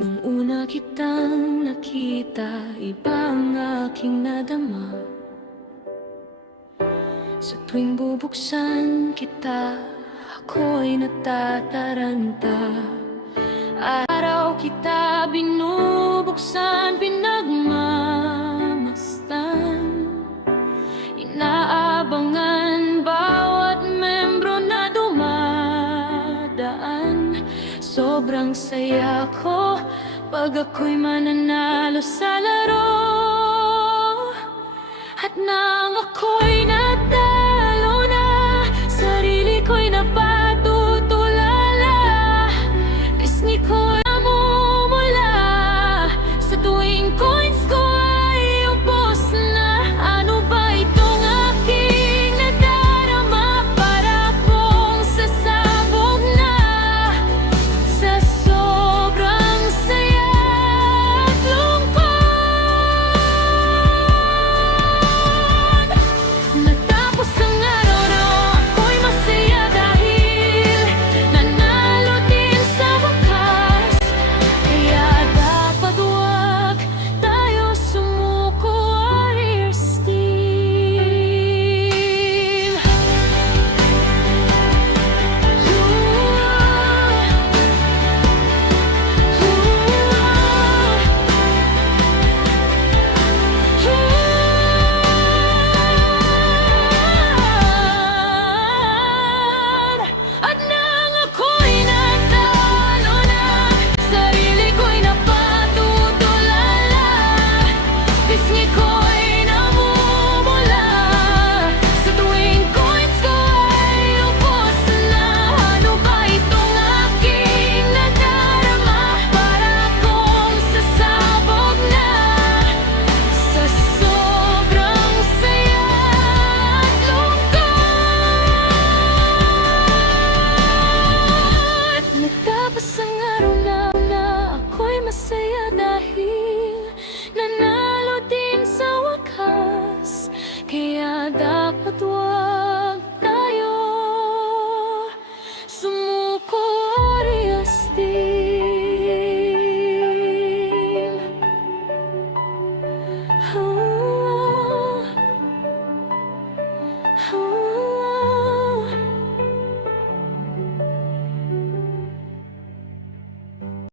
Nung una kitang nakita, iba ang aking nadama. Sa tuwing bubuksan kita, ako'y natataranta. Araw kita binubuksan, pinagmamasdan. Inaabangan bawat membro na dumadaan. Sobrang saya ko pag ako'y mananalo sa laro. At nang ako'y